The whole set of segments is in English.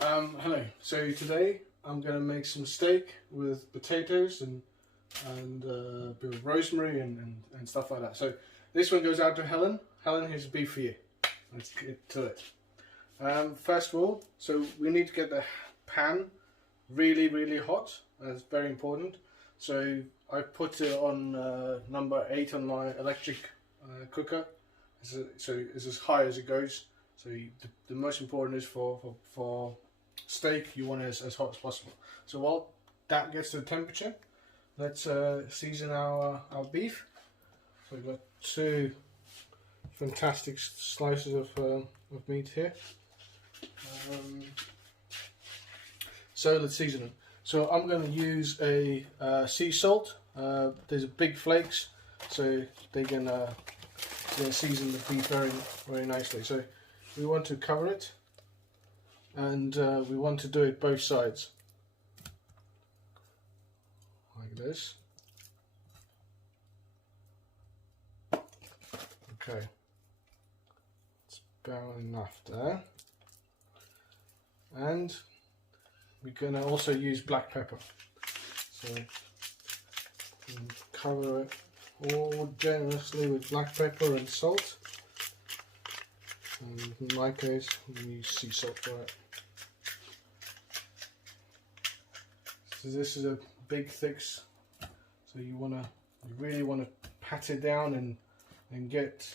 Hello. So today I'm going to make some steak with potatoes and a bit of rosemary and stuff like that. So this one goes out to Helen. Helen, here's beef for you. Let's get to it. First of all, so we need to get the pan really hot. That's very important. So I put it on number 8 on my electric cooker. So it's as high as it goes. So the most important is for steak, you want it as hot as possible. So while that gets to the temperature, let's season our beef. So we've got 2 fantastic slices of meat here. So let's season them. So I'm going to use a sea salt. There's big flakes, so they can season the beef very nicely. So we want to cover it, and we want to do it both sides, like this. Okay, it's about enough there. And we're going to also use black pepper. So cover it all generously with black pepper and salt. And in my case, we use sea salt for it. So this is a big thick, so you really want to pat it down and get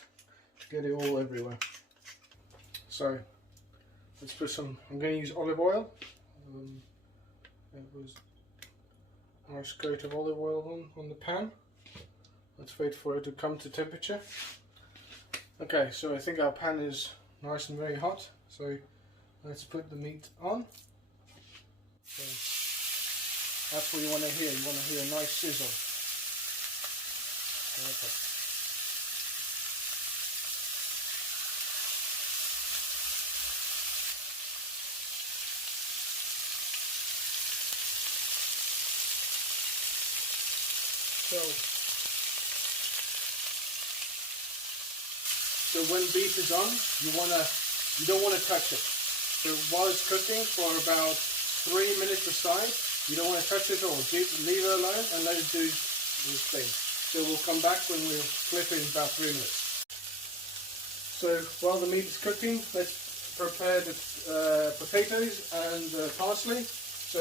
it all everywhere. So let's put some. I'm going to use olive oil. It was a nice coat of olive oil on the pan. Let's wait for it to come to temperature. Okay, so I think our pan is nice and very hot. So let's put the meat on. So that's what you want to hear. You want to hear a nice sizzle. Perfect. So when beef is on, you don't want to touch it. So while it's cooking for about 3 minutes aside, you don't want to touch it at all. Leave it alone and let it do its thing. So we'll come back when we flip it in about 3 minutes. So while the meat is cooking, let's prepare the potatoes and parsley. So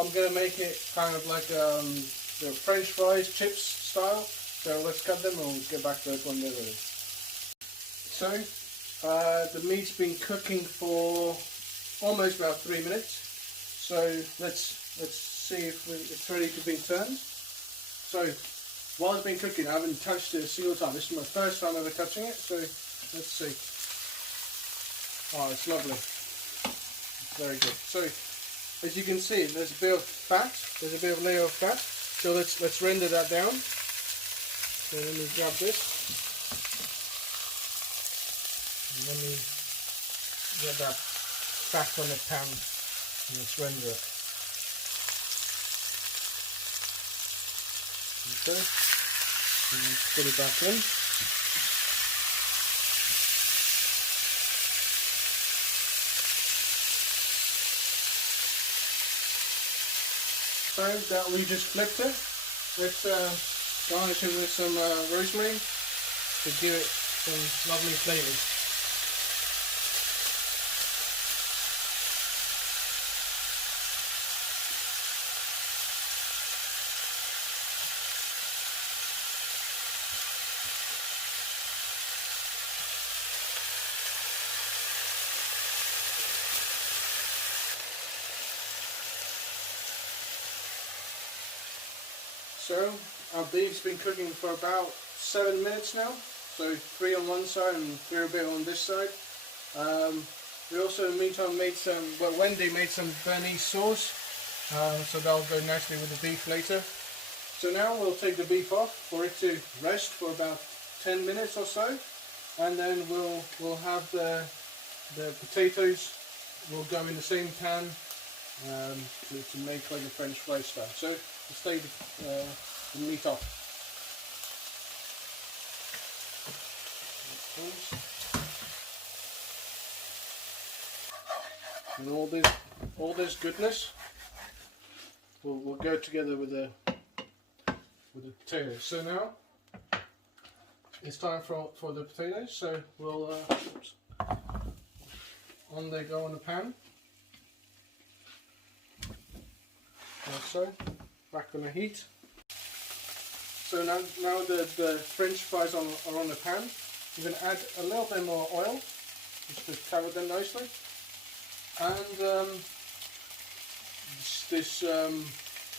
I'm going to make it kind of like the French fries, chips style. So let's cut them and we'll get back to it when they're ready. So the meat's been cooking for almost about 3 minutes. So let's see if it's ready to be turned. So while it's been cooking, I haven't touched it a single time. This is my first time ever touching it. So let's see. Oh, it's lovely. It's very good. So as you can see, there's a bit of fat. There's a bit of layer of fat. So let's render that down. So let me grab this. And let me get that fat on the pan and let's render it. Okay, and put it back in. So that we just flipped it, let's garnish it with some rosemary to give it some lovely flavours. So our beef's been cooking for about 7 minutes now. So 3 on one side and 3 a bit on this side. We also in the meantime made some, Wendy made some Bernese sauce. So that'll go nicely with the beef later. So now we'll take the beef off for it to rest for about 10 minutes or so. And then we'll have the potatoes will go in the same pan to make like a French fry style. So let's take the meat off. And all this all this goodness will go together with the potatoes. So now it's time for the potatoes. So we'll on they go on the pan. Like so, back on the heat. So now the French fries are on the pan. I'm going to add a little bit more oil just to cover them nicely. And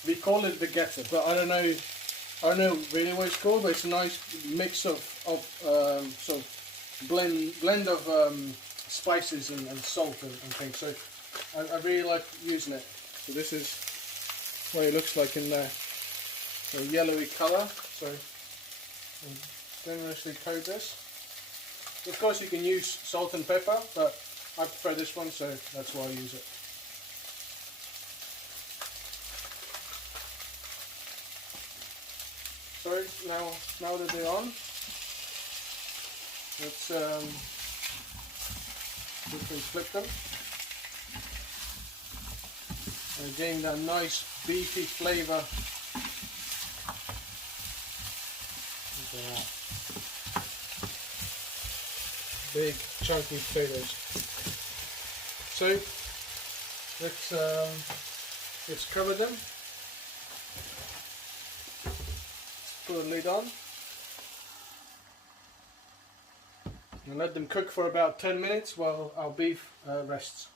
we call it baguette, but I don't know really what it's called. But it's a nice mix of sort of blend of spices and salt and things. So I really like using it. So this is what it looks like in there, a yellowy colour. So I'll generously coat this. Of course you can use salt and pepper, but I prefer this one, so that's why I use it. So now that they're on, we can flip them and gain that nice beefy flavour. Look at that. Big chunky potatoes. So let's cover them. Put a lid on and let them cook for about 10 minutes while our beef rests.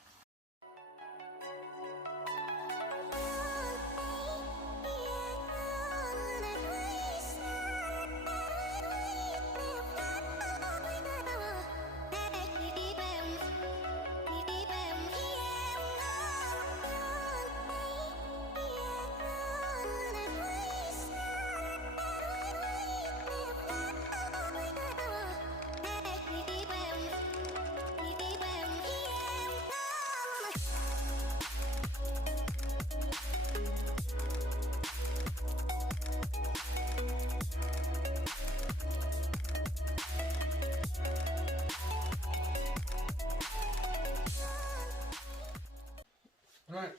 Right,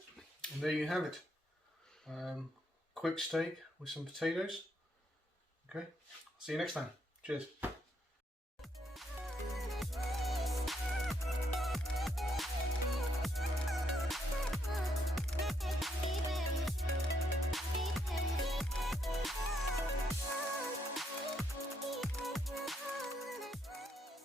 and there you have it. Quick steak with some potatoes. Okay, see you next time. Cheers.